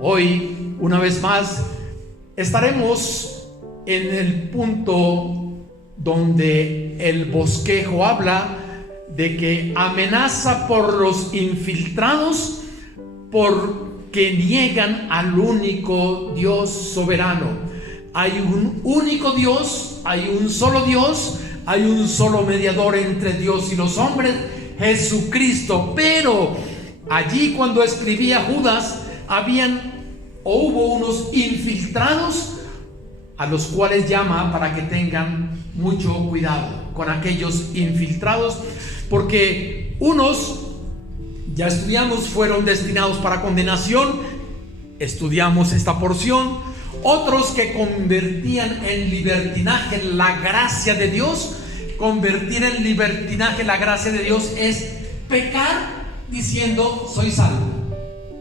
Hoy, una vez más, estaremos en el punto donde el bosquejo habla de que amenaza por los infiltrados porque niegan al único Dios soberano. Hay un único Dios, hay un solo Dios, hay un solo mediador entre Dios y los hombres, Jesucristo. Pero allí, cuando escribía Judas, hubo unos infiltrados a los cuales llama para que tengan mucho cuidado con aquellos infiltrados, porque unos, ya estudiamos, fueron destinados para condenación. Estudiamos esta porción. Otros que convertían en libertinaje la gracia de Dios. Convertir en libertinaje la gracia de Dios es pecar diciendo soy salvo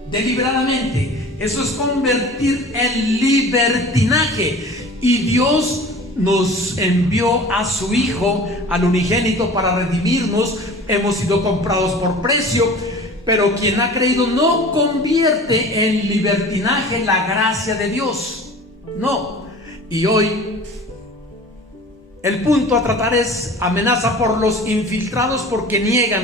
deliberadamente. Eso es convertir en libertinaje. Y Dios nos envió a su Hijo, al unigénito, para redimirnos. Hemos sido comprados por precio. Pero quien ha creído no convierte en libertinaje la gracia de Dios. No. Y hoy el punto a tratar es amenaza por los infiltrados porque niegan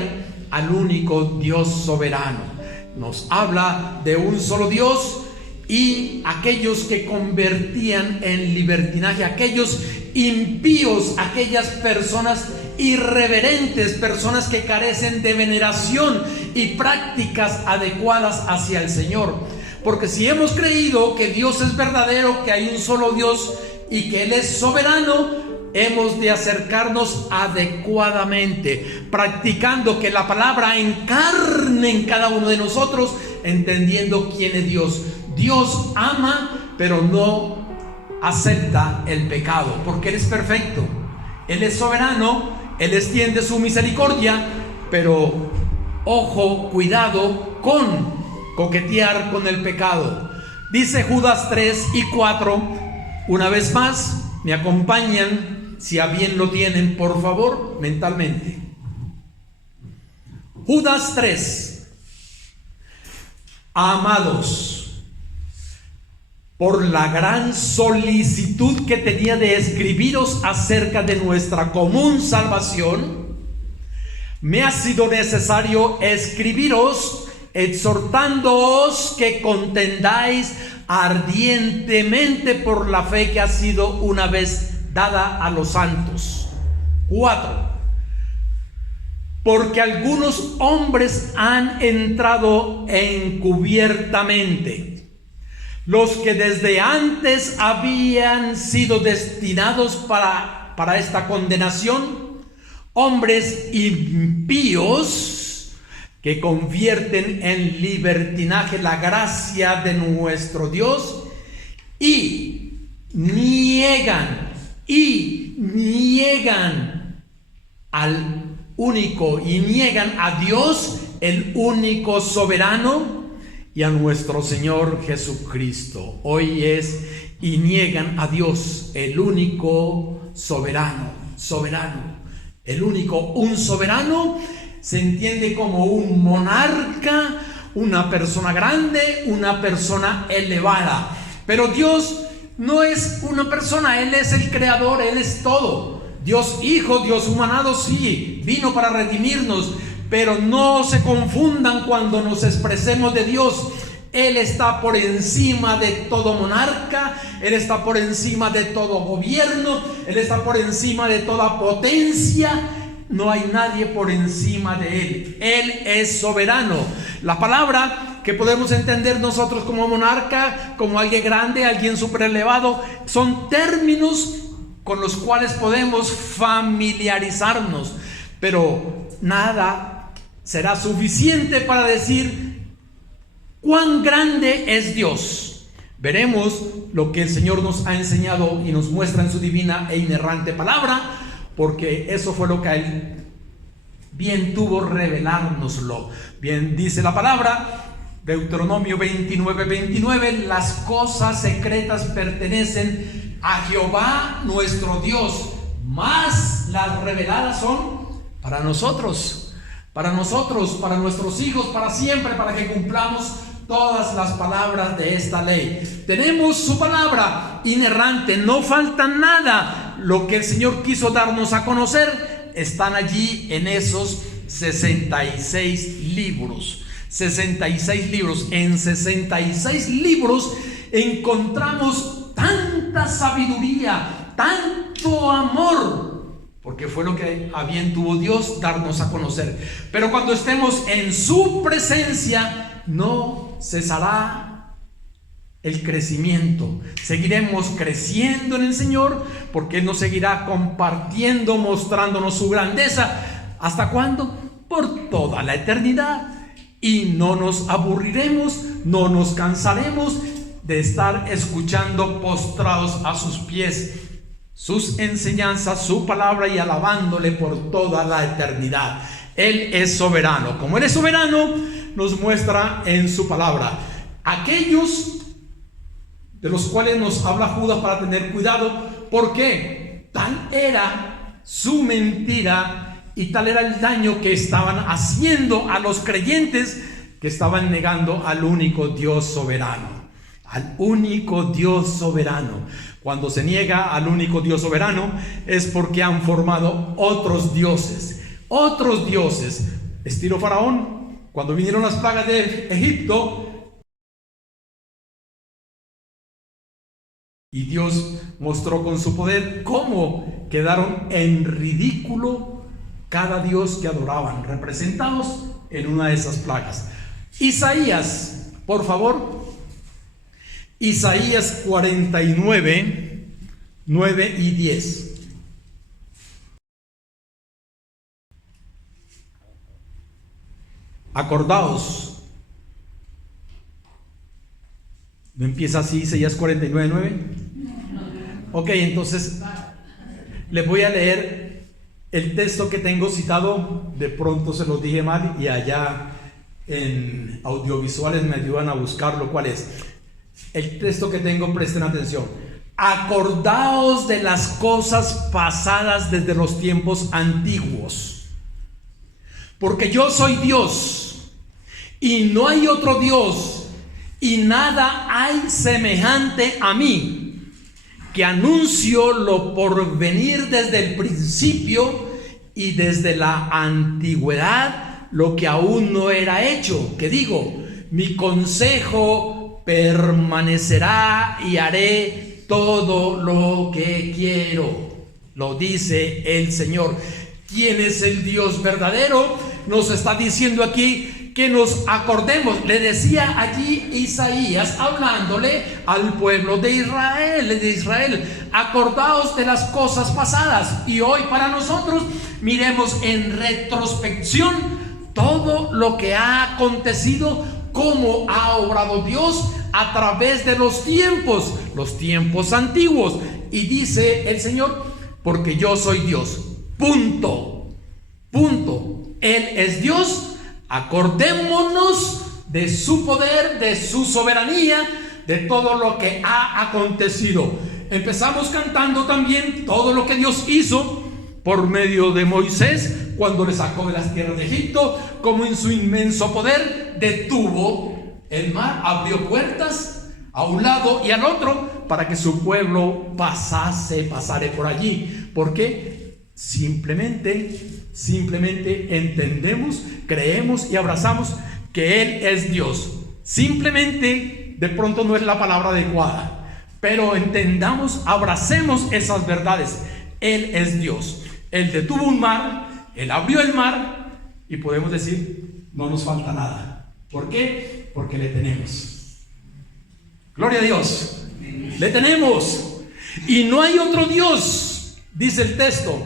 al único Dios soberano. Nos habla de un solo Dios y aquellos que convertían en libertinaje, aquellos impíos, aquellas personas irreverentes, personas que carecen de veneración y prácticas adecuadas hacia el Señor. Porque si hemos creído que Dios es verdadero, que hay un solo Dios y que Él es soberano, hemos de acercarnos adecuadamente, practicando que la palabra encarne en cada uno de nosotros, entendiendo quién es Dios. Dios ama, pero no acepta el pecado, porque Él es perfecto. Él es soberano, Él extiende su misericordia, pero ojo, cuidado con coquetear con el pecado. Dice Judas 3 y 4, una vez más, me acompañan, si a bien lo tienen, por favor, mentalmente. Judas 3. Amados, por la gran solicitud que tenía de escribiros acerca de nuestra común salvación, me ha sido necesario escribiros, exhortándoos que contendáis ardientemente por la fe que ha sido una vez dada a los santos. 4. Porque algunos hombres han entrado encubiertamente, los que desde antes habían sido destinados para esta condenación, hombres impíos que convierten en libertinaje la gracia de nuestro Dios y niegan al único, y niegan a Dios, el único soberano, y a nuestro Señor Jesucristo. Hoy es, y niegan a Dios, el único soberano, el único. Un soberano se entiende como un monarca, una persona grande, una persona elevada. Pero Dios no es una persona, Él es el creador, Él es todo. Dios Hijo, Dios humanado, sí, vino para redimirnos, pero no se confundan cuando nos expresemos de Dios. Él está por encima de todo monarca, Él está por encima de todo gobierno, Él está por encima de toda potencia. No hay nadie por encima de Él. Él es soberano. La palabra que podemos entender nosotros como monarca, como alguien grande, alguien super elevado, son términos con los cuales podemos familiarizarnos, pero nada será suficiente para decir cuán grande es Dios. Veremos lo que el Señor nos ha enseñado y nos muestra en su divina e inerrante palabra, porque eso fue lo que Él bien tuvo revelárnoslo. Bien dice la palabra, Deuteronomio 29:29, las cosas secretas pertenecen a Jehová nuestro Dios, mas las reveladas son para nosotros, para nuestros hijos, para siempre, para que cumplamos todas las palabras de esta ley. Tenemos su palabra inerrante, no falta nada. Lo que el Señor quiso darnos a conocer están allí en esos 66 libros. 66 libros. En 66 libros encontramos tanta sabiduría, tanto amor, porque fue lo que a bien tuvo Dios darnos a conocer. Pero cuando estemos en su presencia, no cesará el crecimiento. Seguiremos creciendo en el Señor, porque Él nos seguirá compartiendo, mostrándonos su grandeza. ¿Hasta cuándo? Por toda la eternidad. Y no nos aburriremos, no nos cansaremos de estar escuchando postrados a sus pies sus enseñanzas, su palabra, y alabándole por toda la eternidad. Él es soberano. Como Él es soberano, nos muestra en su palabra aquellos de los cuales nos habla Judas para tener cuidado, porque tal era su mentira y tal era el daño que estaban haciendo a los creyentes, que estaban negando al único Dios soberano. Al único Dios soberano. Cuando se niega al único Dios soberano es porque han formado otros dioses, estilo Faraón. Cuando vinieron las plagas de Egipto y Dios mostró con su poder cómo quedaron en ridículo cada dios que adoraban, representados en una de esas plagas. Isaías, por favor. Isaías 49, 9 y 10. Acordaos. ¿No empieza así Isaías 49, 9? Ok, entonces les voy a leer el texto que tengo citado. De pronto se los dije mal y allá en audiovisuales me ayudan a buscarlo. ¿Cuál es? El texto que tengo, presten atención. Acordaos de las cosas pasadas desde los tiempos antiguos, porque yo soy Dios y no hay otro Dios, y nada hay semejante a mí, que anuncio lo por venir desde el principio y desde la antigüedad lo que aún no era hecho. Que digo, mi consejo permanecerá y haré todo lo que quiero, lo dice el Señor. ¿Quién es el Dios verdadero? Nos está diciendo aquí que nos acordemos. Le decía allí Isaías, hablándole al pueblo de Israel, acordaos de las cosas pasadas. Y hoy para nosotros miremos en retrospección todo lo que ha acontecido, cómo ha obrado Dios a través de los tiempos antiguos. Y dice el Señor, porque yo soy Dios, punto. Él es Dios. Acordémonos de su poder, de su soberanía, de todo lo que ha acontecido. Empezamos cantando también todo lo que Dios hizo por medio de Moisés, cuando le sacó de las tierras de Egipto, como en su inmenso poder detuvo el mar, abrió puertas a un lado y al otro para que su pueblo pasare por allí. Porque simplemente entendemos, creemos y abrazamos que Él es Dios. Simplemente, de pronto no es la palabra adecuada, pero entendamos, abracemos esas verdades. Él es Dios. Él detuvo un mar, Él abrió el mar, y podemos decir, no nos falta nada. ¿Por qué? Porque le tenemos. Gloria a Dios. Le tenemos. Y no hay otro Dios, dice el texto,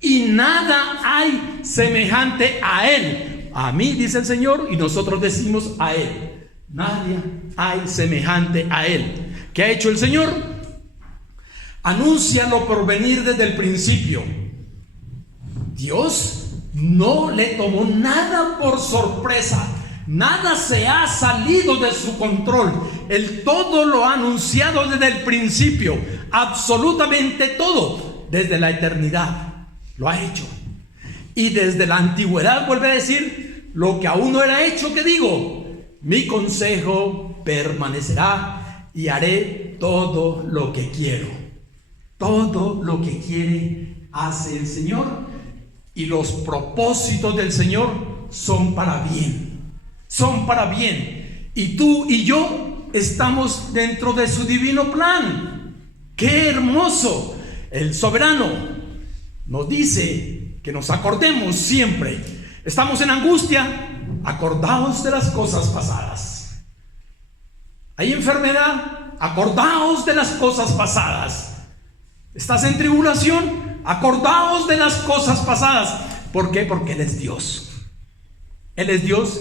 y nada hay semejante a Él. A mí, dice el Señor, y nosotros decimos a Él. Nadie hay semejante a Él. ¿Qué ha hecho el Señor? Anúncialo por venir desde el principio. Dios no le tomó nada por sorpresa. Nada se ha salido de su control. Él todo lo ha anunciado desde el principio. Absolutamente todo. Desde la eternidad lo ha hecho. Y desde la antigüedad, vuelve a decir, lo que aún no era hecho, que digo, mi consejo permanecerá y haré todo lo que quiero. Todo lo que quiere hace el Señor, y los propósitos del Señor son para bien. Son para bien. Y tú y yo estamos dentro de su divino plan. ¡Qué hermoso! El soberano nos dice que nos acordemos siempre. Estamos en angustia, acordaos de las cosas pasadas. Hay enfermedad, acordaos de las cosas pasadas. Estás en tribulación, acordaos de las cosas pasadas. ¿Por qué? Porque Él es Dios. Él es Dios,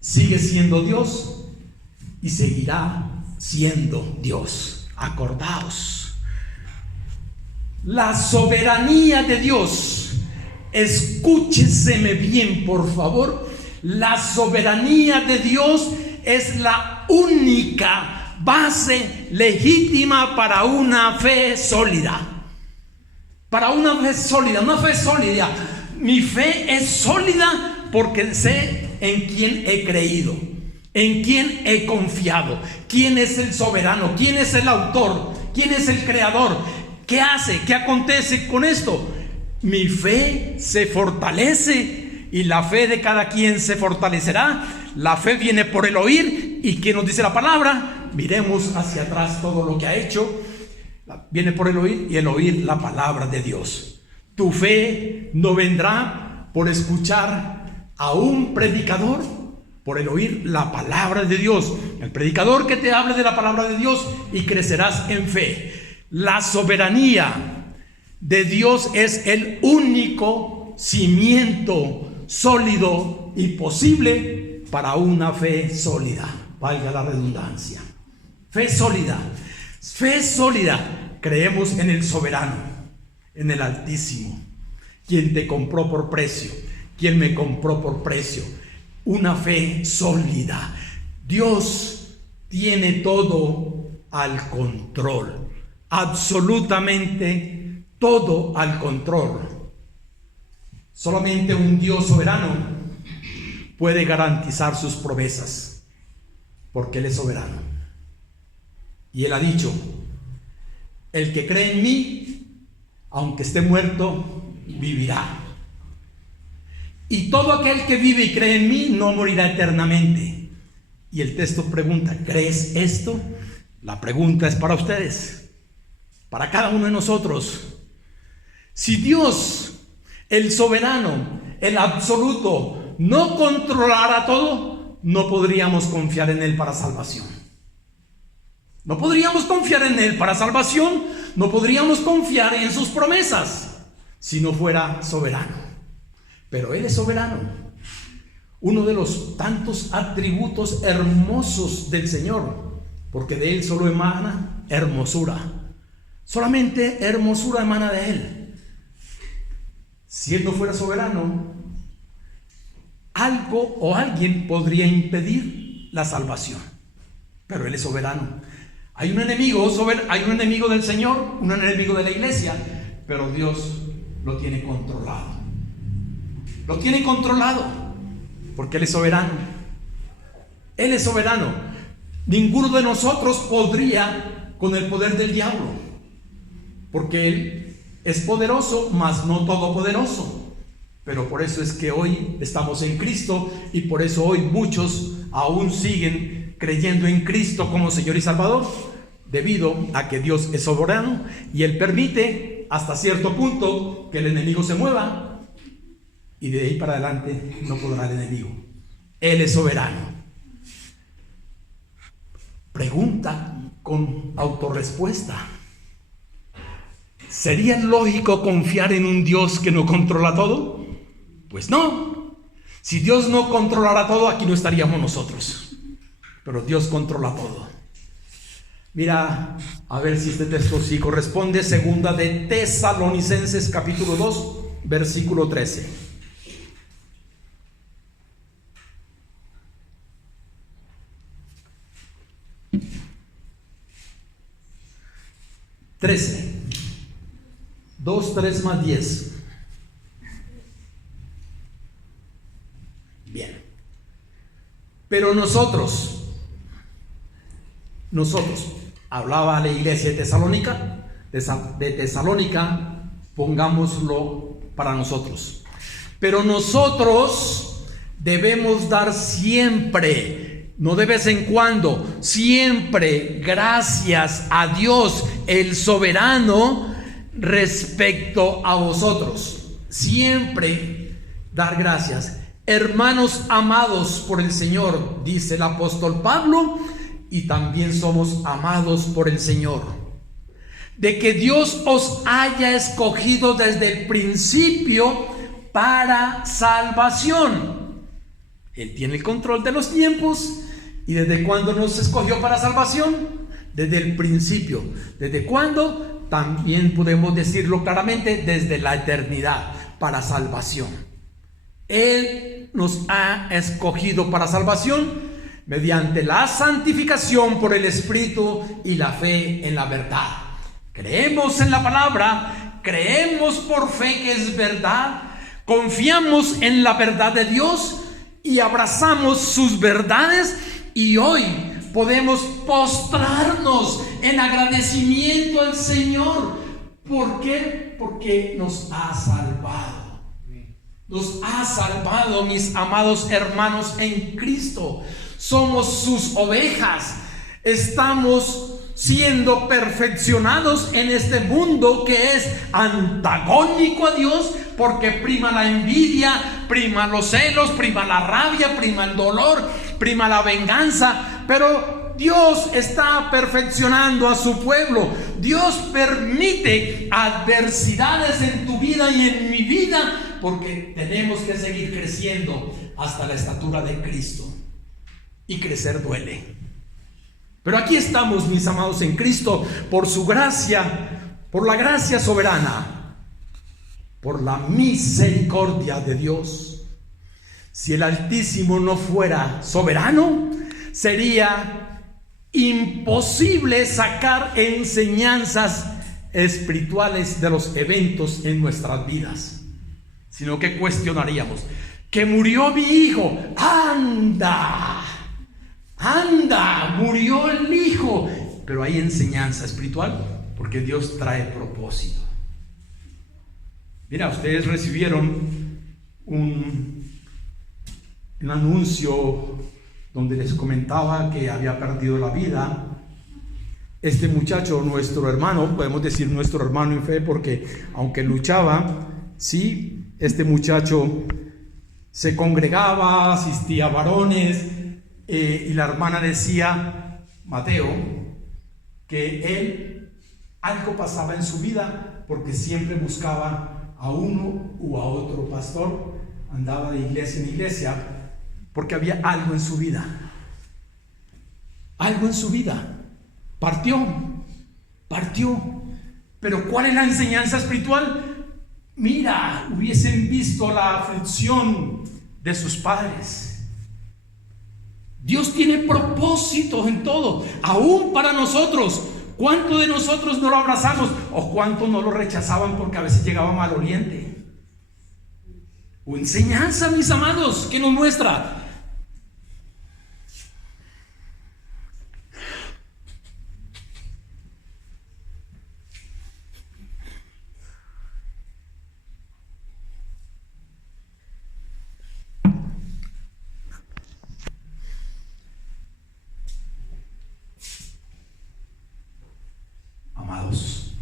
sigue siendo Dios y seguirá siendo Dios. Acordaos. La soberanía de Dios, escúcheseme bien, por favor. La soberanía de Dios es la única base legítima para una fe sólida. Para una fe sólida, una fe sólida. Mi fe es sólida porque sé en quién he creído, en quién he confiado, quién es el soberano, quién es el autor, quién es el creador. ¿Qué hace? ¿Qué acontece con esto? Mi fe se fortalece y la fe de cada quien se fortalecerá. La fe viene por el oír. ¿Y qué nos dice la palabra? Miremos hacia atrás todo lo que ha hecho. Viene por el oír, y el oír la palabra de Dios. Tu fe no vendrá por escuchar a un predicador, por el oír la palabra de Dios. El predicador que te hable de la palabra de Dios, y crecerás en fe. La soberanía de Dios es el único cimiento sólido y posible para una fe sólida, valga la redundancia. Fe sólida. Fe sólida. Creemos en el soberano, en el Altísimo, quien te compró por precio, quien me compró por precio. Una fe sólida. Dios tiene todo al control. Absolutamente todo al control. Solamente un Dios soberano puede garantizar sus promesas, porque Él es soberano. Y Él ha dicho: el que cree en mí, aunque esté muerto, vivirá. Y todo aquel que vive y cree en mí no morirá eternamente. Y el texto pregunta: ¿crees esto? La pregunta es para ustedes, para cada uno de nosotros. Si Dios, el soberano, el absoluto, no controlara todo, no podríamos confiar en Él para salvación. No podríamos confiar en Él para salvación. No podríamos confiar en sus promesas si no fuera soberano. Pero Él es soberano. Uno de los tantos atributos hermosos del Señor, porque de Él solo emana hermosura. Solamente hermosura emana de Él. Si Él no fuera soberano, algo o alguien podría impedir la salvación. Pero Él es soberano. Hay un enemigo del Señor, un enemigo de la iglesia, pero Dios lo tiene controlado. Lo tiene controlado porque Él es soberano. Él es soberano. Ninguno de nosotros podría con el poder del diablo, porque Él es poderoso, mas no todopoderoso. Pero por eso es que hoy estamos en Cristo, y por eso hoy muchos aún siguen creyendo en Cristo como Señor y Salvador, debido a que Dios es soberano y Él permite hasta cierto punto que el enemigo se mueva, y de ahí para adelante no podrá el enemigo. Él es soberano. Pregunta con autorrespuesta: ¿sería lógico confiar en un Dios que no controla todo? Pues no. Si Dios no controlara todo, aquí no estaríamos nosotros. Pero Dios controla todo. Mira, a ver si este texto sí corresponde. Segunda de Tesalonicenses, capítulo 2, versículo 13. Trece. 2, 3 más 10. Bien. Pero nosotros, hablaba a la iglesia de Tesalónica, pongámoslo para nosotros. Pero nosotros debemos dar siempre, no de vez en cuando, siempre gracias a Dios, el soberano, respecto a vosotros. Siempre dar gracias. Hermanos amados por el Señor, dice el apóstol Pablo, y también somos amados por el Señor, de que Dios os haya escogido desde el principio para salvación. Él tiene el control de los tiempos. ¿Y desde cuándo nos escogió para salvación? Desde el principio. ¿Desde cuándo? También podemos decirlo claramente, desde la eternidad, para salvación. Él nos ha escogido para salvación mediante la santificación por el Espíritu y la fe en la verdad. Creemos en la palabra, creemos por fe que es verdad, confiamos en la verdad de Dios y abrazamos sus verdades, y hoy podemos postrarnos en agradecimiento al Señor. ¿Por qué? Porque nos ha salvado. Nos ha salvado, mis amados hermanos en Cristo. Somos sus ovejas. Estamos siendo perfeccionados en este mundo que es antagónico a Dios, porque prima la envidia, prima los celos, prima la rabia, prima el dolor, prima la venganza. Pero Dios está perfeccionando a su pueblo. Dios permite adversidades en tu vida y en mi vida, porque tenemos que seguir creciendo hasta la estatura de Cristo. Y crecer duele. Pero aquí estamos, mis amados en Cristo, por su gracia, por la gracia soberana, por la misericordia de Dios. Si el Altísimo no fuera soberano, sería imposible sacar enseñanzas espirituales de los eventos en nuestras vidas, sino que cuestionaríamos: que murió mi hijo, anda, murió el hijo, pero hay enseñanza espiritual, porque Dios trae propósito. Mira, ustedes recibieron un anuncio donde les comentaba que había perdido la vida este muchacho, nuestro hermano, podemos decir nuestro hermano en fe, porque aunque luchaba, sí, este muchacho se congregaba, asistía a varones, y la hermana decía, Mateo, que él, algo pasaba en su vida, porque siempre buscaba a uno u a otro pastor, andaba de iglesia en iglesia, porque había algo en su vida. Algo en su vida. Partió. Pero ¿cuál es la enseñanza espiritual? Mira, hubiesen visto la aflicción de sus padres. Dios tiene propósitos en todo, aún para nosotros. ¿Cuánto de nosotros no lo abrazamos o cuánto no lo rechazaban porque a veces llegaba maloliente? O enseñanza, mis amados, que nos muestra. Amados,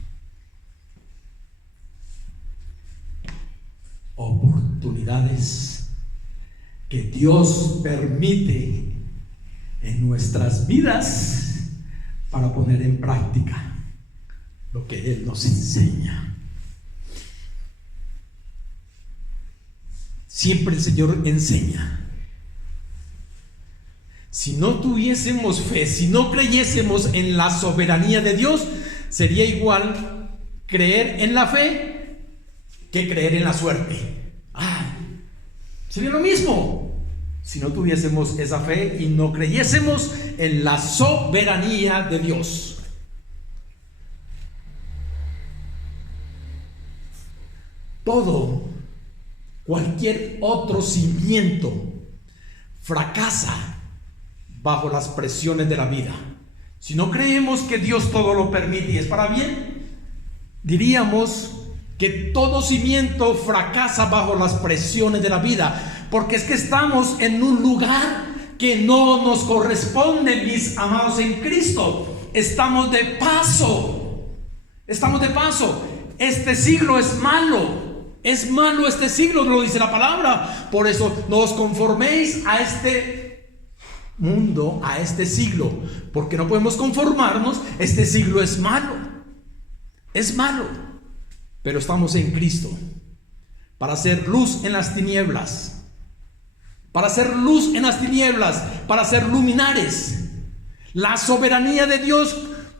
oportunidades que Dios permite en nuestras vidas para poner en práctica lo que Él nos enseña. Siempre el Señor enseña. Si no tuviésemos fe, si no creyésemos en la soberanía de Dios, sería igual creer en la fe que creer en la suerte. Sería lo mismo si no tuviésemos esa fe y no creyésemos en la soberanía de Dios. Cualquier otro cimiento fracasa bajo las presiones de la vida. Si no creemos que Dios todo lo permite y es para bien, diríamos que todo cimiento fracasa bajo las presiones de la vida, porque es que estamos en un lugar que no nos corresponde, mis amados en Cristo. Estamos de paso. Este siglo es malo. Es malo este siglo, lo dice la palabra. Por eso no os conforméis a este mundo, a este siglo, porque no podemos conformarnos. Este siglo es malo. Es malo. Pero estamos en Cristo para hacer luz en las tinieblas. Para hacer luz en las tinieblas, para ser luminares. La soberanía de Dios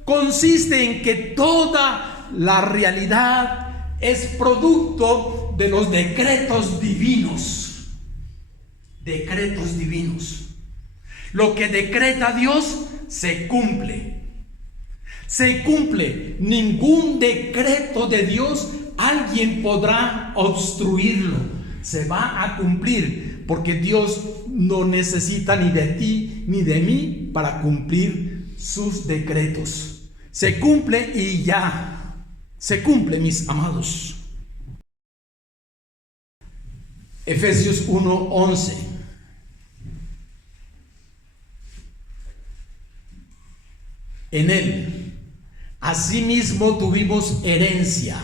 consiste en que toda la realidad es producto de los decretos divinos. Decretos divinos. Lo que decreta Dios se cumple. Se cumple. Ningún decreto de Dios alguien podrá obstruirlo. Se va a cumplir, porque Dios no necesita ni de ti ni de mí para cumplir sus decretos. Se cumple y ya. Se cumple, mis amados. Efesios 1:11. En él, asimismo, tuvimos herencia,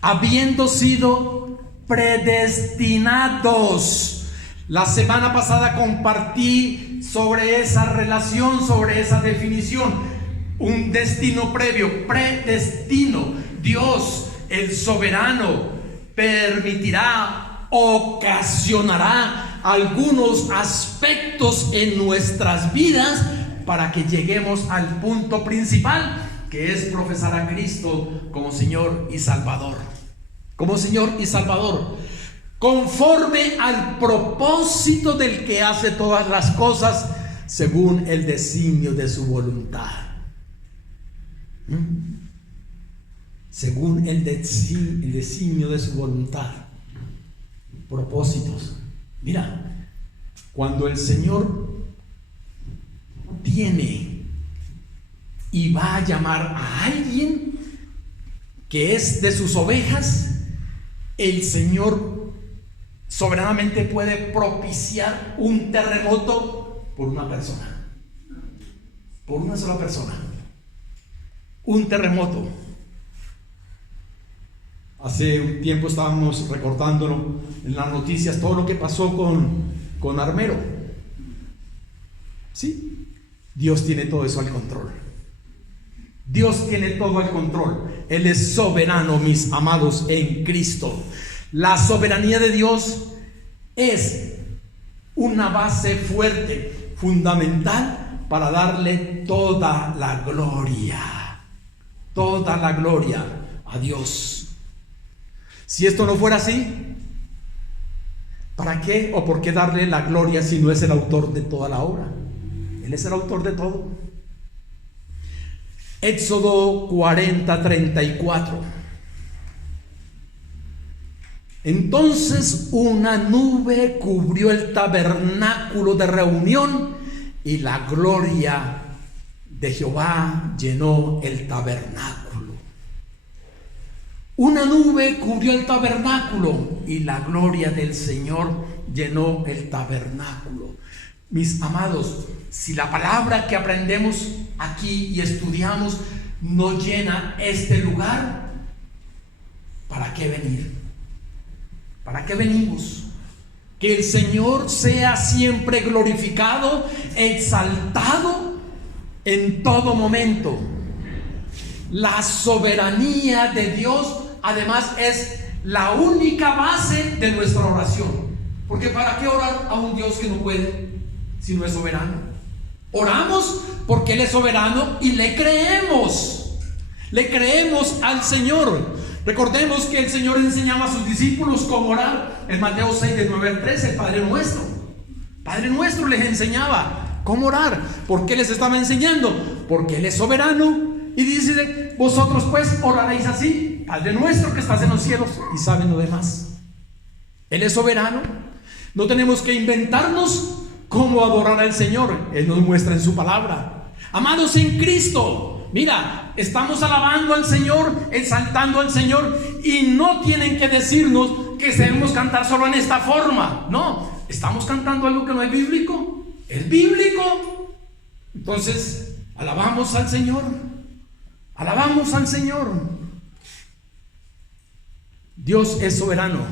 habiendo sido predestinados. La semana pasada compartí sobre esa relación, sobre esa definición. Un destino previo, predestino. Dios, el soberano, permitirá, ocasionará algunos aspectos en nuestras vidas para que lleguemos al punto principal, que es profesar a Cristo como Señor y Salvador. Como Señor y Salvador, conforme al propósito del que hace todas las cosas según el designio de su voluntad. Según el designio de su voluntad. Propósitos. Mira, cuando el Señor tiene y va a llamar a alguien que es de sus ovejas, el Señor soberanamente puede propiciar un terremoto por una persona, por una sola persona. Un terremoto. Hace un tiempo estábamos recordándolo en las noticias todo lo que pasó con Armero. Sí, Dios tiene todo eso al control. Dios tiene todo al control. Él es soberano, mis amados, en Cristo. La soberanía de Dios es una base fuerte, fundamental, para darle toda la gloria a Dios. Si esto no fuera así, ¿para qué o por qué darle la gloria si no es el autor de toda la obra? Él es el autor de todo. Éxodo 40:34. Entonces una nube cubrió el tabernáculo de reunión y la gloria de Jehová llenó el tabernáculo. Una nube cubrió el tabernáculo y la gloria del Señor llenó el tabernáculo. Mis amados, si la palabra que aprendemos aquí y estudiamos no llena este lugar, ¿para qué venir? ¿Para qué venimos? Que el Señor sea siempre glorificado, exaltado en todo momento. La soberanía de Dios, además, es la única base de nuestra oración. Porque ¿para qué orar a un Dios que no puede si no es soberano? Oramos porque Él es soberano y le creemos. Le creemos al Señor. Recordemos que el Señor enseñaba a sus discípulos cómo orar. En Mateo 6, de 9 al 13, el Padre Nuestro. Padre Nuestro les enseñaba cómo orar. ¿Por qué les estaba enseñando? Porque Él es soberano. Y dice, vosotros pues oraréis así: Padre Nuestro que estás en los cielos. Y saben lo demás. Él es soberano. No tenemos que inventarnos ¿Cómo adorar al Señor? Él nos muestra en su palabra. Amados en Cristo, mira, estamos alabando al Señor, exaltando al Señor, y no tienen que decirnos que debemos cantar solo en esta forma. No, estamos cantando algo que no es bíblico. Es bíblico. Entonces, alabamos al Señor. Alabamos al Señor. Dios es soberano.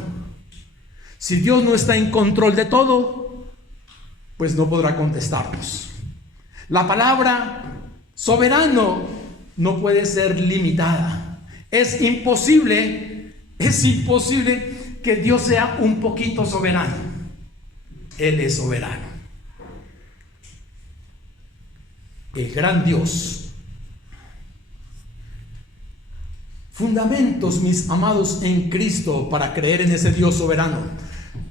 Si Dios no está en control de todo, pues no podrá contestarnos. La palabra soberano no puede ser limitada. Es imposible que Dios sea un poquito soberano. Él es soberano. El gran Dios. Fundamentos, mis amados, en Cristo para creer en ese Dios soberano.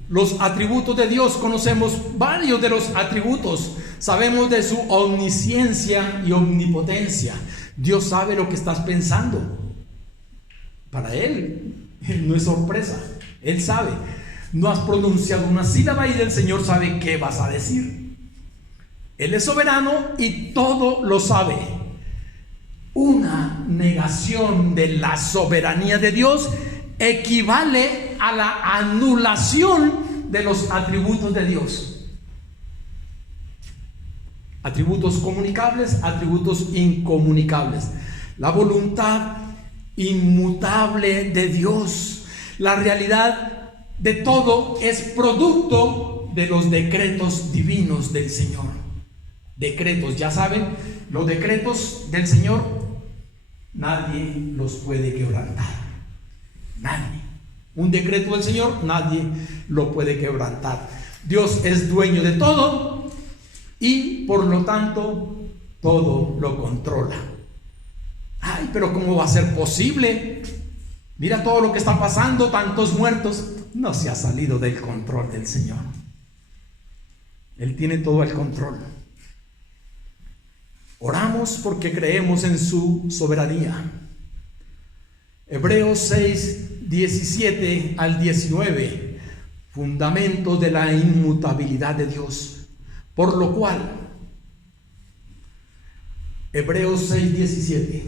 Los atributos de Dios, conocemos varios de los atributos. Sabemos de su omnisciencia y omnipotencia. Dios sabe lo que estás pensando. Para Él no es sorpresa. Él sabe. No has pronunciado una sílaba y el Señor sabe qué vas a decir. Él es soberano y todo lo sabe. Una negación de la soberanía de Dios equivale a la anulación de los atributos de Dios. Atributos comunicables, atributos incomunicables. La voluntad inmutable de Dios. La realidad de todo es producto de los decretos divinos del Señor. Decretos, ya saben, los decretos del Señor nadie los puede quebrantar. Nadie. Un decreto del Señor nadie lo puede quebrantar. Dios es dueño de todo y por lo tanto todo lo controla. Ay, pero ¿cómo va a ser posible? Mira todo lo que está pasando, tantos muertos. No se ha salido del control del Señor. Él tiene todo el control. Oramos porque creemos en su soberanía. Hebreos 6, 17 al 19, fundamentos de la inmutabilidad de Dios. Por lo cual, Hebreos 6, 17,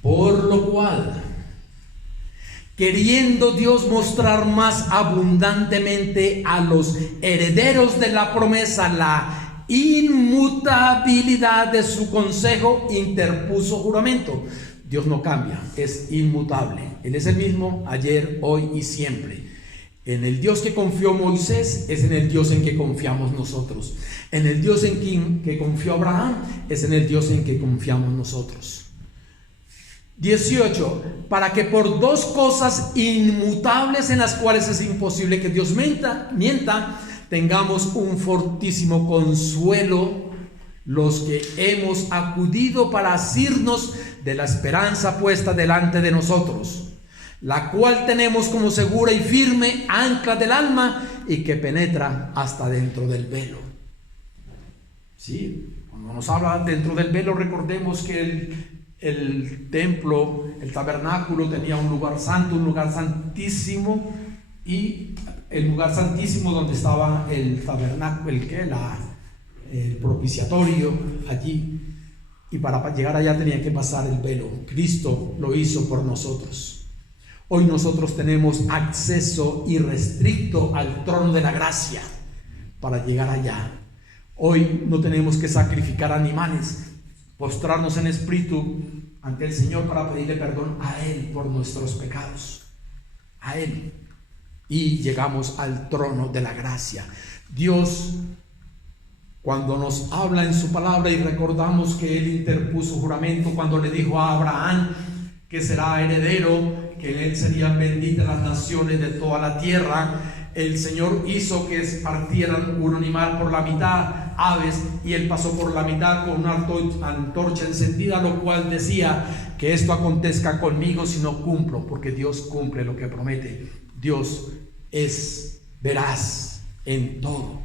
por lo cual, queriendo Dios mostrar más abundantemente a los herederos de la promesa la inmutabilidad de su consejo, interpuso juramento. Dios no cambia, es inmutable. Él es el mismo ayer, hoy y siempre. En el Dios que confió Moisés es en el Dios en que confiamos nosotros. En el Dios en que confió Abraham es en el Dios en que confiamos nosotros. 18. Para que por dos cosas inmutables en las cuales es imposible que Dios mienta, tengamos un fortísimo consuelo los que hemos acudido para asirnos de la esperanza puesta delante de nosotros, la cual tenemos como segura y firme ancla del alma y que penetra hasta dentro del velo. Sí, cuando nos habla dentro del velo, recordemos que el templo, el tabernáculo tenía un lugar santo, un lugar santísimo, y el lugar santísimo donde estaba el tabernáculo, el propiciatorio allí, y para llegar allá tenía que pasar el velo. Cristo lo hizo por nosotros. Hoy nosotros tenemos acceso irrestricto al trono de la gracia para llegar allá. Hoy no tenemos que sacrificar animales, postrarnos en espíritu ante el Señor para pedirle perdón a Él por nuestros pecados, a Él, y llegamos al trono de la gracia. Dios, cuando nos habla en su palabra y recordamos que Él interpuso juramento cuando le dijo a Abraham que será heredero, que en Él serían benditas las naciones de toda la tierra, el Señor hizo que partieran un animal por la mitad, aves, y Él pasó por la mitad con una antorcha encendida, lo cual decía que esto acontezca conmigo si no cumplo, porque Dios cumple lo que promete. Dios es veraz en todo.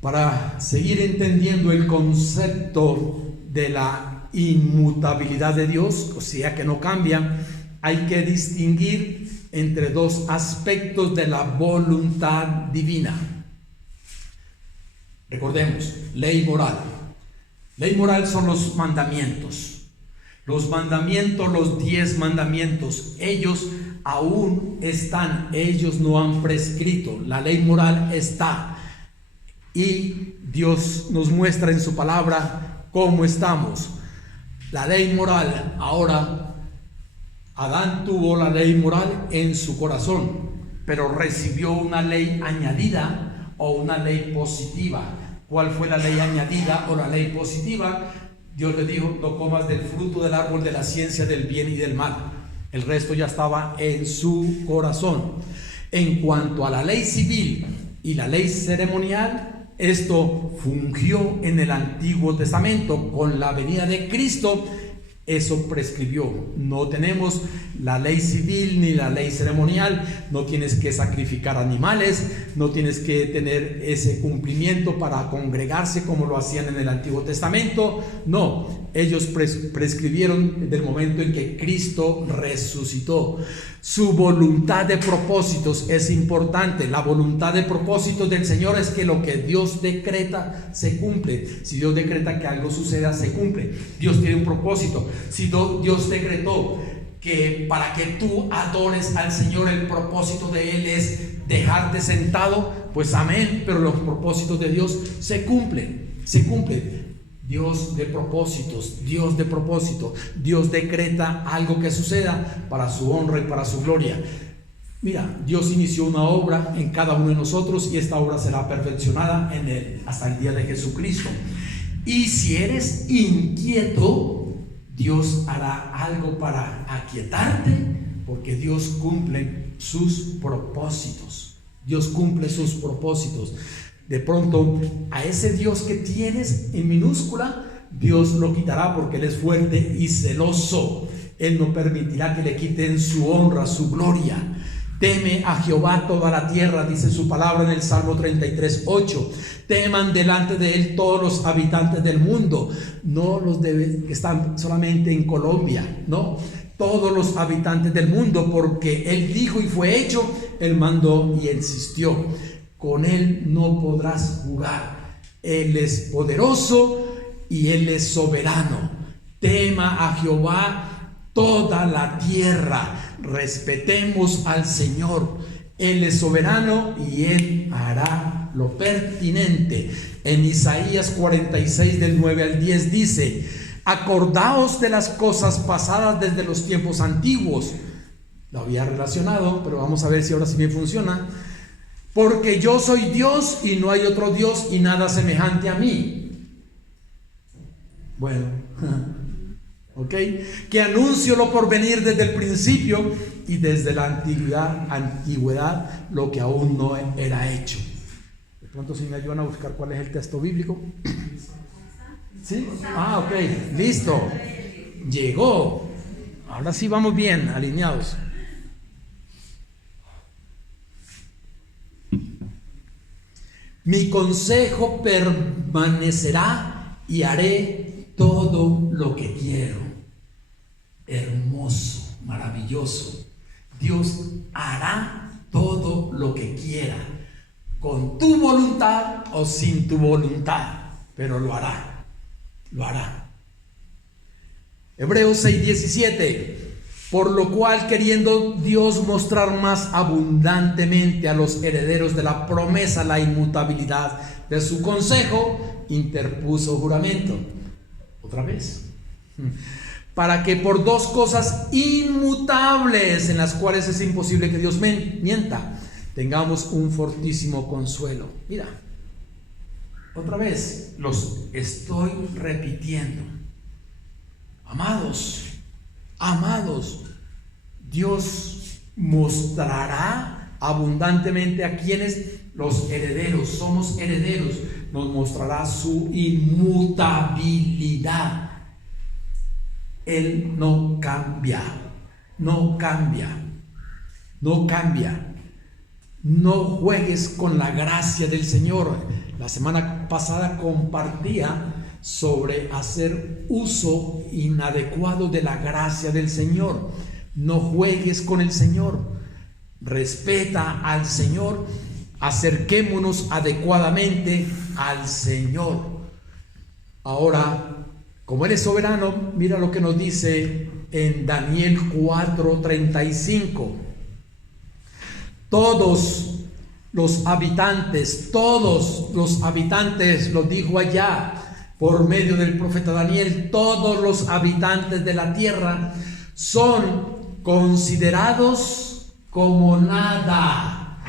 Para seguir entendiendo el concepto de la inmutabilidad de Dios, o sea que no cambia, hay que distinguir entre dos aspectos de la voluntad divina. Recordemos, ley moral. Ley moral son los mandamientos. Los mandamientos, los 10 mandamientos, ellos aún están, ellos no han prescrito. La ley moral está. Y Dios nos muestra en su palabra cómo estamos. La ley moral, ahora, Adán tuvo la ley moral en su corazón, pero recibió una ley añadida o una ley positiva. ¿Cuál fue la ley añadida o la ley positiva? Dios le dijo: no comas del fruto del árbol de la ciencia del bien y del mal. El resto ya estaba en su corazón. En cuanto a la ley civil y la ley ceremonial, esto fungió en el Antiguo Testamento. Con la venida de Cristo, eso prescribió. No tenemos la ley civil ni la ley ceremonial. No tienes que sacrificar animales, no tienes que tener ese cumplimiento para congregarse como lo hacían en el Antiguo Testamento. No, ellos prescribieron del momento en que Cristo resucitó. Su voluntad de propósitos es importante. La voluntad de propósitos del Señor es que lo que Dios decreta se cumple. Si Dios decreta que algo suceda, se cumple. Dios tiene un propósito. Si Dios decretó que para que tú adores al Señor, el propósito de Él es dejarte sentado, pues amén. Pero los propósitos de Dios se cumplen. Dios de propósitos, Dios de propósito. Dios decreta algo que suceda para su honra y para su gloria. Mira, Dios inició una obra en cada uno de nosotros y esta obra será perfeccionada en Él hasta el día de Jesucristo. Y si eres inquieto, Dios hará algo para aquietarte, porque Dios cumple sus propósitos. Dios cumple sus propósitos. De pronto, a ese Dios que tienes en minúscula, Dios lo quitará porque Él es fuerte y celoso. Él no permitirá que le quiten su honra, su gloria. Teme a Jehová toda la tierra, dice su palabra en el Salmo 33:8. Teman delante de Él todos los habitantes del mundo, no los que están solamente en Colombia, no, todos los habitantes del mundo, porque Él dijo y fue hecho, Él mandó y insistió. Con Él no podrás jugar. Él es poderoso y Él es soberano. Tema a Jehová toda la tierra. Respetemos al Señor. Él es soberano y Él hará lo pertinente. En Isaías 46 del 9 al 10 dice: acordaos de las cosas pasadas desde los tiempos antiguos. Lo había relacionado, pero vamos a ver si ahora sí bien funciona. Porque yo soy Dios y no hay otro Dios y nada semejante a mí. Bueno, ok, que anuncio lo por venir desde el principio y desde la antigüedad lo que aún no era hecho. De pronto, si me ayudan a buscar cuál es el texto bíblico. ¿Sí? Ah, ok, listo. Llegó. Ahora sí vamos bien, alineados. Mi consejo permanecerá y haré todo lo que quiero. Hermoso, maravilloso. Dios hará todo lo que quiera, con tu voluntad o sin tu voluntad, pero lo hará, lo hará. Hebreos 6:17. Por lo cual, queriendo Dios mostrar más abundantemente a los herederos de la promesa la inmutabilidad de su consejo, interpuso juramento. Otra vez. Para que por dos cosas inmutables, en las cuales es imposible que Dios mienta, tengamos un fortísimo consuelo. Mira, otra vez, los estoy repitiendo. Amados, Dios mostrará abundantemente a quienes los herederos, somos herederos, nos mostrará su inmutabilidad. Él no cambia. No juegues con la gracia del Señor. La semana pasada compartía sobre hacer uso inadecuado de la gracia del Señor. No juegues con el Señor. respeta al Señor, acerquémonos adecuadamente al Señor. Ahora, como Él es soberano, mira lo que nos dice en Daniel 4:35. Todos los habitantes, lo dijo allá por medio del profeta Daniel, todos los habitantes de la tierra son considerados como nada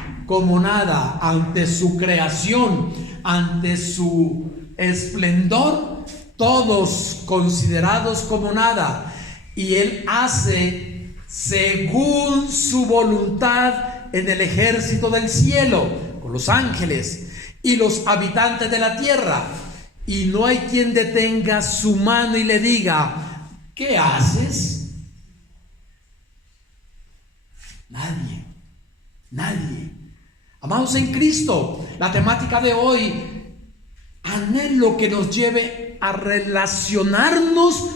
ante su creación, ante su esplendor, todos considerados como nada. Y Él hace según su voluntad en el ejército del cielo, con los ángeles y los habitantes de la tierra. Y no hay quien detenga su mano y le diga: ¿qué haces? Nadie. Amados en Cristo, la temática de hoy, anhelo que nos lleve a relacionarnos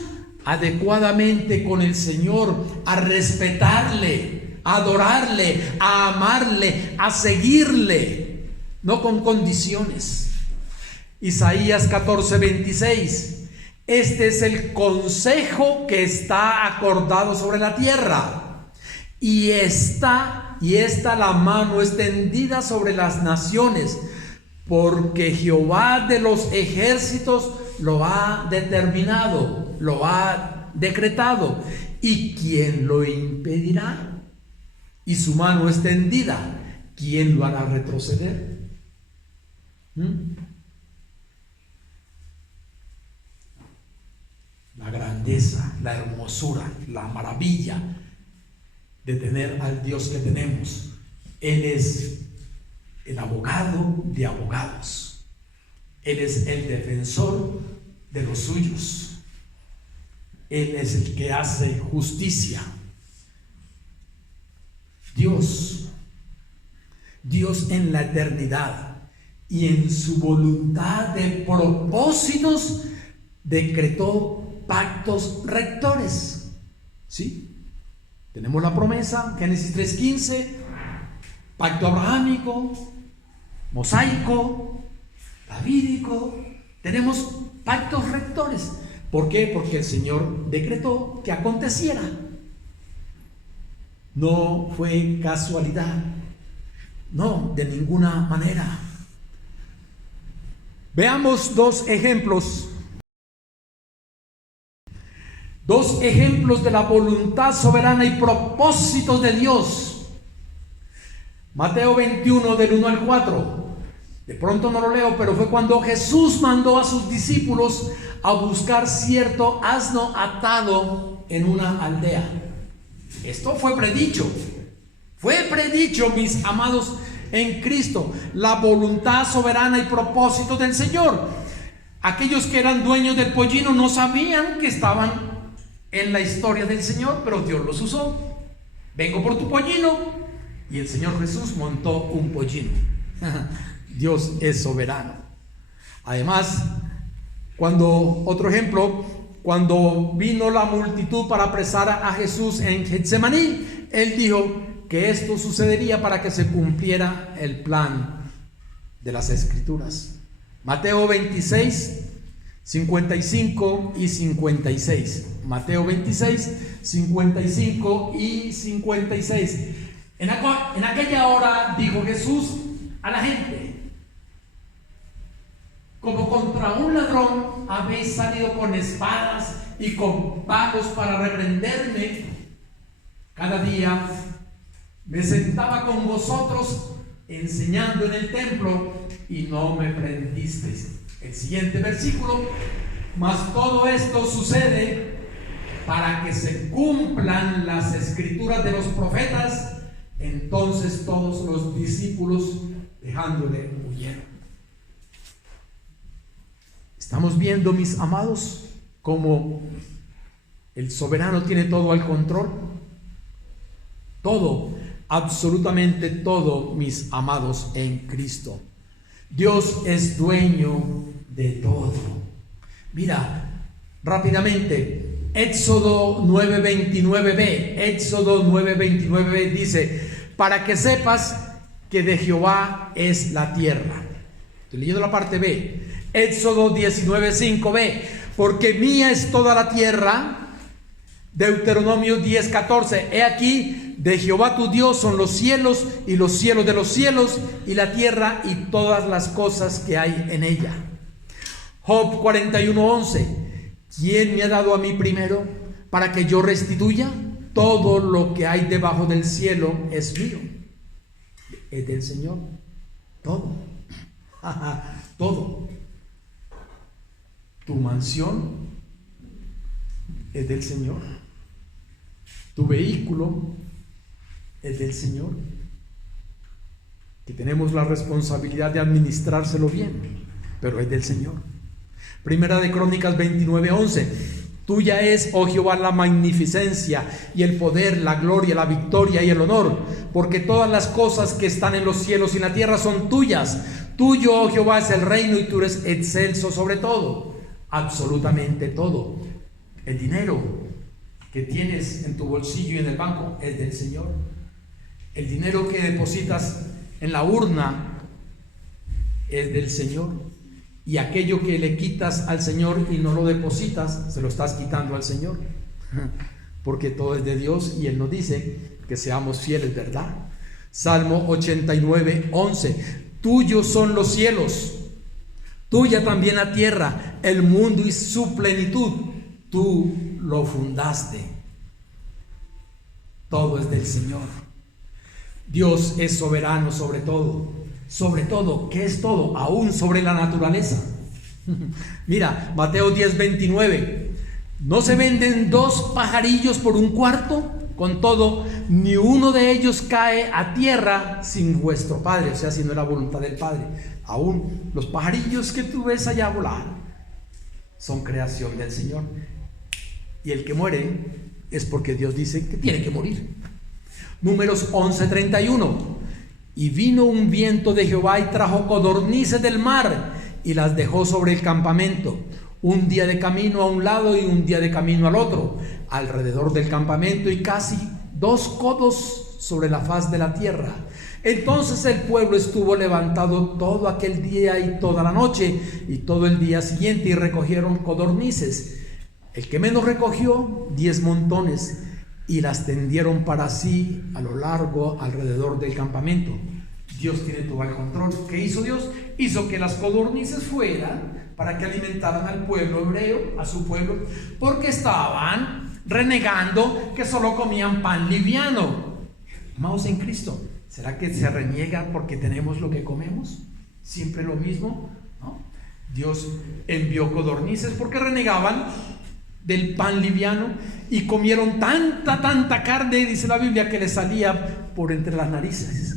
adecuadamente con el Señor, a respetarle, a adorarle, a amarle, a seguirle, no con condiciones. Isaías 14:26. Este es el consejo que está acordado sobre la tierra, y está la mano extendida sobre las naciones, porque Jehová de los ejércitos lo ha determinado, lo ha decretado. ¿Y quién lo impedirá? Y su mano extendida, ¿quién lo hará retroceder? La grandeza, la hermosura, la maravilla de tener al Dios que tenemos. Él es el abogado de abogados. Él es el defensor de los suyos. Él es el que hace justicia. Dios en la eternidad y en su voluntad de propósitos decretó pactos rectores. ¿Sí? Tenemos la promesa, Génesis 3:15, pacto abrahámico, mosaico, davídico. Tenemos pactos rectores. ¿Por qué? Porque el Señor decretó que aconteciera. No fue casualidad. No, de ninguna manera. Veamos dos ejemplos de la voluntad soberana y propósitos de Dios. Mateo 21, del 1 al 4. De pronto no lo leo, pero fue cuando Jesús mandó a sus discípulos a buscar cierto asno atado en una aldea. Esto fue predicho, mis amados en Cristo, la voluntad soberana y propósitos del Señor. Aquellos que eran dueños del pollino no sabían que estaban en la historia del Señor, pero Dios los usó. Vengo por tu pollino, y el Señor Jesús montó un pollino. Dios es soberano. Además, otro ejemplo, cuando vino la multitud para apresar a Jesús en Getsemaní, Él dijo que esto sucedería para que se cumpliera el plan de las Escrituras. Mateo 26, 55 y 56. Mateo 26, 55 y 56. En aquella hora dijo Jesús a la gente: como contra un ladrón habéis salido con espadas y con palos para reprenderme. Cada día me sentaba con vosotros enseñando en el templo y no me prendisteis. El siguiente versículo: mas todo esto sucede para que se cumplan las escrituras de los profetas. Entonces todos los discípulos, dejándole, huyeron. Estamos viendo, mis amados, cómo el soberano tiene todo al control. Todo, absolutamente todo, mis amados en Cristo. Dios es dueño de todo. Mira, rápidamente, Éxodo 9:29b. Éxodo 9:29b dice: para que sepas que de Jehová es la tierra. Estoy leyendo la parte B. Éxodo 19:5b. Porque mía es toda la tierra. Deuteronomio 10:14. He aquí, de Jehová tu Dios son los cielos y los cielos de los cielos, y la tierra y todas las cosas que hay en ella. Job 41:11. ¿Quién me ha dado a mí primero para que yo restituya? Todo lo que hay debajo del cielo es mío. Es del Señor. Todo. Todo. Tu mansión es del Señor. Tu vehículo es del Señor. Que tenemos la responsabilidad de administrárselo bien, pero es del Señor. Primera de Crónicas 29:11. Tuya es, oh Jehová, la magnificencia y el poder, la gloria, la victoria y el honor, porque todas las cosas que están en los cielos y en la tierra son tuyas. Tuyo, oh Jehová, es el reino y tú eres excelso sobre todo, absolutamente todo. El dinero que tienes en tu bolsillo y en el banco es del Señor. El dinero que depositas en la urna es del Señor. Y aquello que le quitas al Señor y no lo depositas, se lo estás quitando al Señor. Porque todo es de Dios y Él nos dice que seamos fieles, ¿verdad? Salmo 89:11. Tuyos son los cielos, tuya también la tierra, el mundo y su plenitud. Tú lo fundaste. Todo es del Señor. Dios es soberano sobre todo. Sobre todo, ¿qué es todo? Aún sobre la naturaleza. Mira, Mateo 10:29. ¿No se venden 2 pajarillos por un cuarto? Con todo, ni uno de ellos cae a tierra sin vuestro Padre, o sea, si no es la voluntad del Padre. Aún los pajarillos que tú ves allá volar son creación del Señor. Y el que muere es porque Dios dice que tiene que morir. Números 11:31. Y vino un viento de Jehová y trajo codornices del mar y las dejó sobre el campamento, un día de camino a un lado y un día de camino al otro, alrededor del campamento, y casi 2 codos sobre la faz de la tierra. Entonces el pueblo estuvo levantado todo aquel día y toda la noche y todo el día siguiente, y recogieron codornices. El que menos recogió 10 montones, y las tendieron para sí a lo largo alrededor del campamento. Dios tiene todo el control. ¿Qué hizo Dios? Hizo que las codornices fueran para que alimentaran al pueblo hebreo, a su pueblo, porque estaban renegando que solo comían pan liviano. Amados en Cristo, ¿será que se reniega porque tenemos lo que comemos? ¿Siempre lo mismo? ¿No? Dios envió codornices porque renegaban del pan liviano y comieron tanta carne, dice la Biblia, que les salía por entre las narices.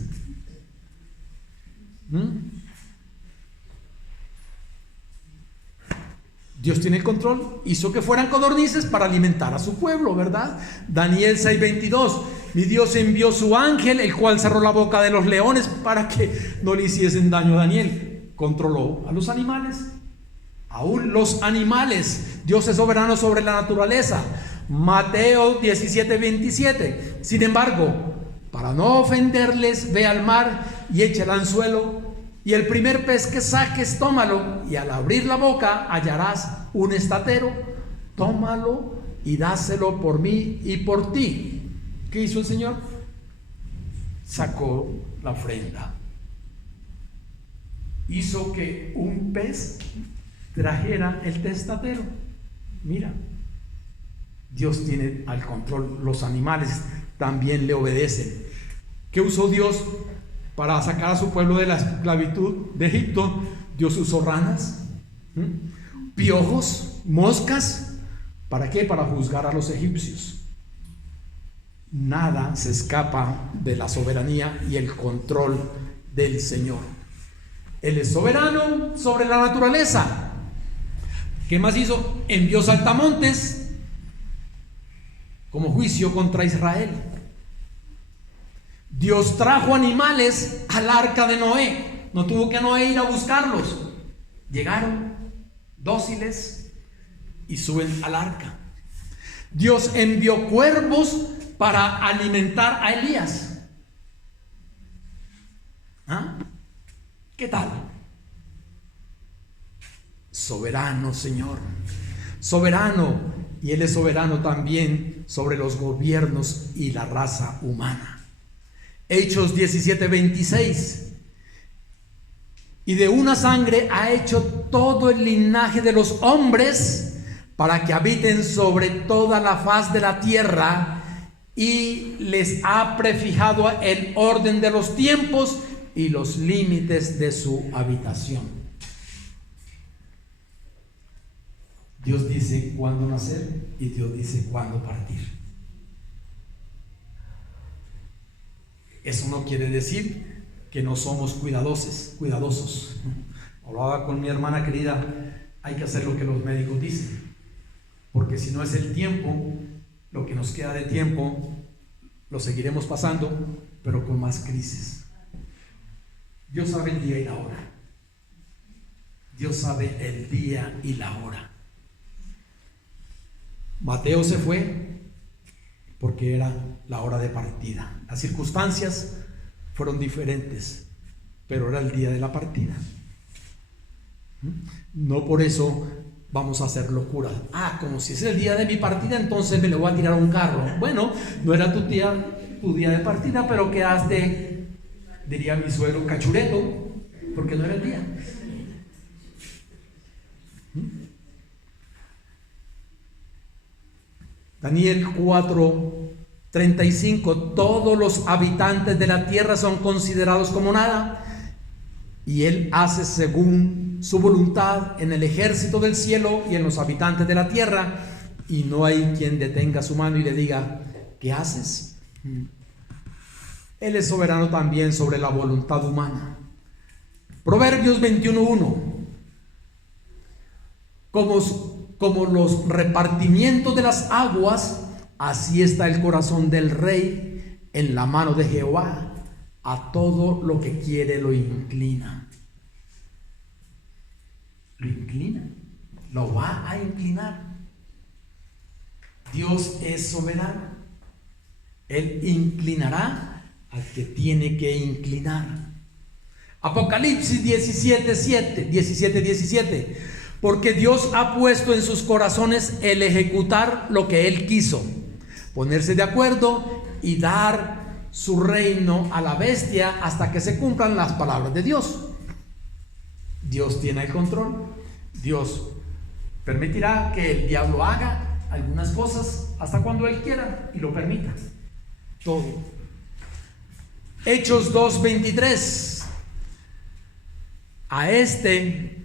Dios tiene el control, hizo que fueran codornices para alimentar a su pueblo, ¿verdad? Daniel 6:22. Mi Dios envió su ángel, el cual cerró la boca de los leones para que no le hiciesen daño a Daniel. Controló a los animales. Aún los animales, Dios es soberano sobre la naturaleza. Mateo 17:27. Sin embargo, para no ofenderles, ve al mar y echa el anzuelo, y el primer pez que saques, tómalo, y al abrir la boca hallarás un estatero. Tómalo y dáselo por mí y por ti. ¿Qué hizo el Señor? Sacó la ofrenda. Hizo que un pez trajera el testatero. Mira, Dios tiene al control. Los animales también le obedecen. ¿Qué usó Dios para sacar a su pueblo de la esclavitud de Egipto? Dios usó ranas, piojos, moscas. ¿Para qué? Para juzgar a los egipcios. Nada se escapa de la soberanía y el control del Señor. Él es soberano sobre la naturaleza. ¿Qué más hizo? Envió saltamontes como juicio contra Israel. Dios trajo animales al arca de Noé. No tuvo que Noé ir a buscarlos. Llegaron dóciles y suben al arca. Dios envió cuervos para alimentar a Elías. ¿Qué tal? Soberano, Señor. Soberano. Y Él es soberano también sobre los gobiernos y la raza humana. Hechos 17:26. Y de una sangre ha hecho todo el linaje de los hombres para que habiten sobre toda la faz de la tierra, y les ha prefijado el orden de los tiempos y los límites de su habitación. Dios dice cuándo nacer y Dios dice cuándo partir. Eso no quiere decir que no somos cuidadosos. Hablaba con mi hermana querida, hay que hacer lo que los médicos dicen, porque si no es el tiempo, lo que nos queda de tiempo, lo seguiremos pasando, pero con más crisis. Dios sabe el día y la hora. Dios sabe el día y la hora. Mateo se fue porque era la hora de partida. Las circunstancias fueron diferentes, pero era el día de la partida. No por eso vamos a hacer locura. Como si es el día de mi partida, entonces me le voy a tirar a un carro. Bueno, no era tu día de partida, pero quedaste, diría mi suegro, cachureto, porque no era el día. Daniel 4:35, todos los habitantes de la tierra son considerados como nada, y Él hace según su voluntad en el ejército del cielo y en los habitantes de la tierra, y no hay quien detenga su mano y le diga, ¿qué haces? Él es soberano también sobre la voluntad humana. Proverbios 21:1, como los repartimientos de las aguas, así está el corazón del rey en la mano de Jehová, a todo lo que quiere lo inclina. Lo inclina, lo va a inclinar. Dios es soberano. Él inclinará al que tiene que inclinar. Apocalipsis 17:17. Porque Dios ha puesto en sus corazones el ejecutar lo que Él quiso, ponerse de acuerdo y dar su reino a la bestia hasta que se cumplan las palabras de Dios. Dios tiene el control. Dios permitirá que el diablo haga algunas cosas hasta cuando Él quiera y lo permita. Todo. Hechos 2:23. A este,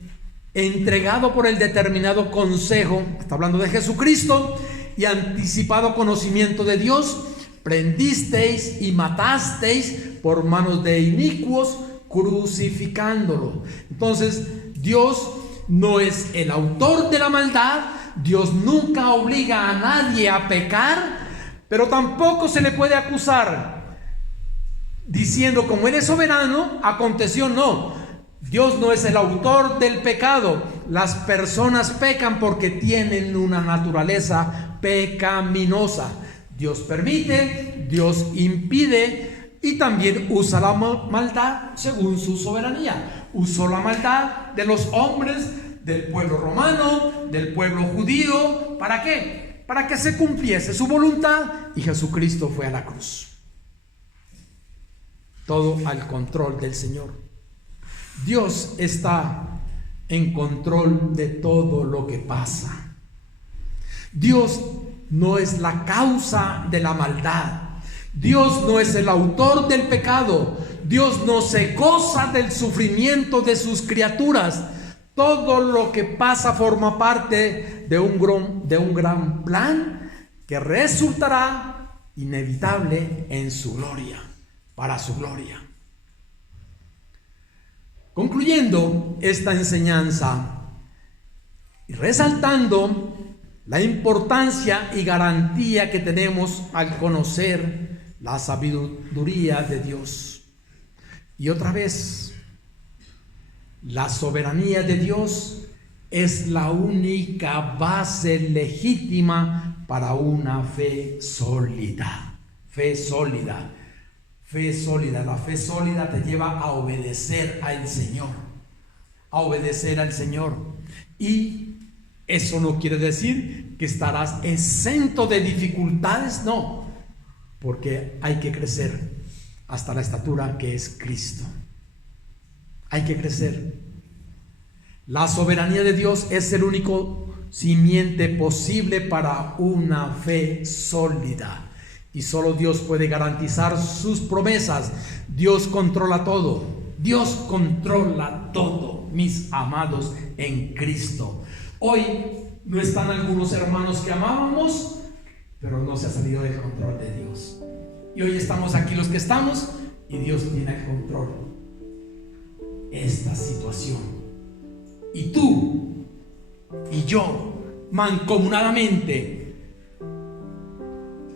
entregado por el determinado consejo, está hablando de Jesucristo, y anticipado conocimiento de Dios, prendisteis y matasteis por manos de inicuos, crucificándolo. Entonces, Dios no es el autor de la maldad. Dios nunca obliga a nadie a pecar, pero tampoco se le puede acusar diciendo, como Él es soberano, aconteció. No, Dios no es el autor del pecado. Las personas pecan porque tienen una naturaleza pecaminosa. Dios permite, Dios impide y también usa la maldad según su soberanía. Usó la maldad de los hombres, del pueblo romano, del pueblo judío. ¿Para qué? Para que se cumpliese su voluntad, y Jesucristo fue a la cruz. Todo al control del Señor. Dios está en control de todo lo que pasa. Dios no es la causa de la maldad. Dios no es el autor del pecado. Dios no se goza del sufrimiento de sus criaturas. Todo lo que pasa forma parte de un gran plan que resultará inevitable en su gloria, para su gloria. Concluyendo esta enseñanza y resaltando la importancia y garantía que tenemos al conocer la sabiduría de Dios. Y otra vez, la soberanía de Dios es la única base legítima para una fe sólida. Fe sólida. fe sólida. La fe sólida te lleva a obedecer al Señor. A obedecer al Señor. Y eso no quiere decir que estarás exento de dificultades, no. Porque hay que crecer hasta la estatura que es Cristo. Hay que crecer. La soberanía de Dios es el único simiente posible para una fe sólida. Y solo Dios puede garantizar sus promesas. Dios controla todo. Dios controla todo, mis amados en Cristo. Hoy no están algunos hermanos que amábamos, pero no se ha salido del control de Dios. Y hoy estamos aquí los que estamos y Dios tiene el control. Esta situación. Y tú y yo, mancomunadamente,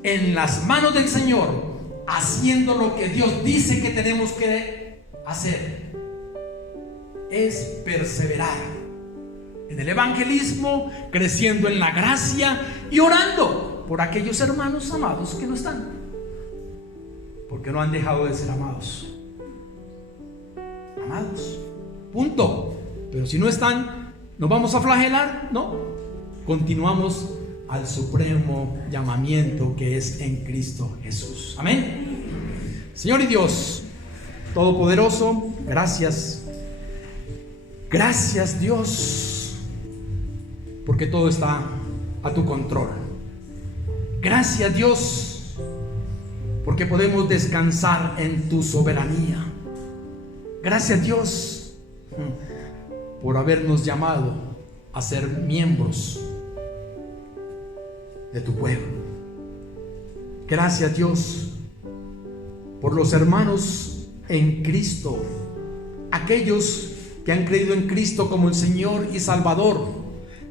en las manos del Señor, haciendo lo que Dios dice que tenemos que hacer, es perseverar en el evangelismo, creciendo en la gracia y orando por aquellos hermanos amados que no están, porque no han dejado de ser amados. Amados, punto. Pero si no están, ¿nos vamos a flagelar? No, continuamos al supremo llamamiento que es en Cristo Jesús. Amén. Señor y Dios Todopoderoso, gracias. Gracias, Dios, porque todo está a tu control. Gracias, Dios, porque podemos descansar en tu soberanía. Gracias, Dios, por habernos llamado a ser miembros de tu pueblo. Gracias, Dios, por los hermanos en Cristo, aquellos que han creído en Cristo como el Señor y Salvador.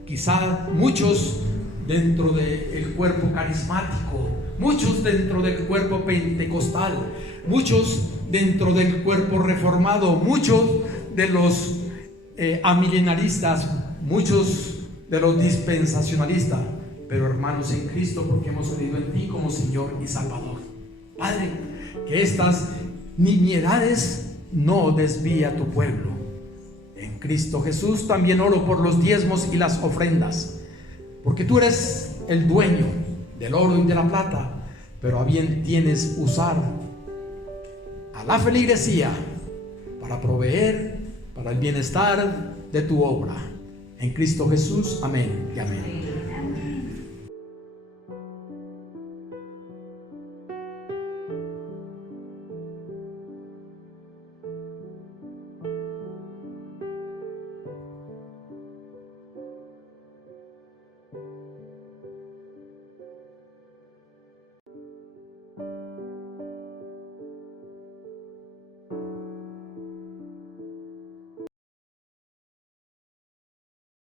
Quizá muchos dentro del cuerpo carismático, muchos dentro del cuerpo pentecostal, muchos dentro del cuerpo reformado, muchos de los amilenaristas, muchos de los dispensacionalistas, pero hermanos en Cristo, porque hemos creído en ti como Señor y Salvador. Padre, que estas nimiedades no desvíe a tu pueblo. En Cristo Jesús también oro por los diezmos y las ofrendas, porque tú eres el dueño del oro y de la plata, pero a bien tienes usar a la feligresía para proveer para el bienestar de tu obra. En Cristo Jesús, amén y amén.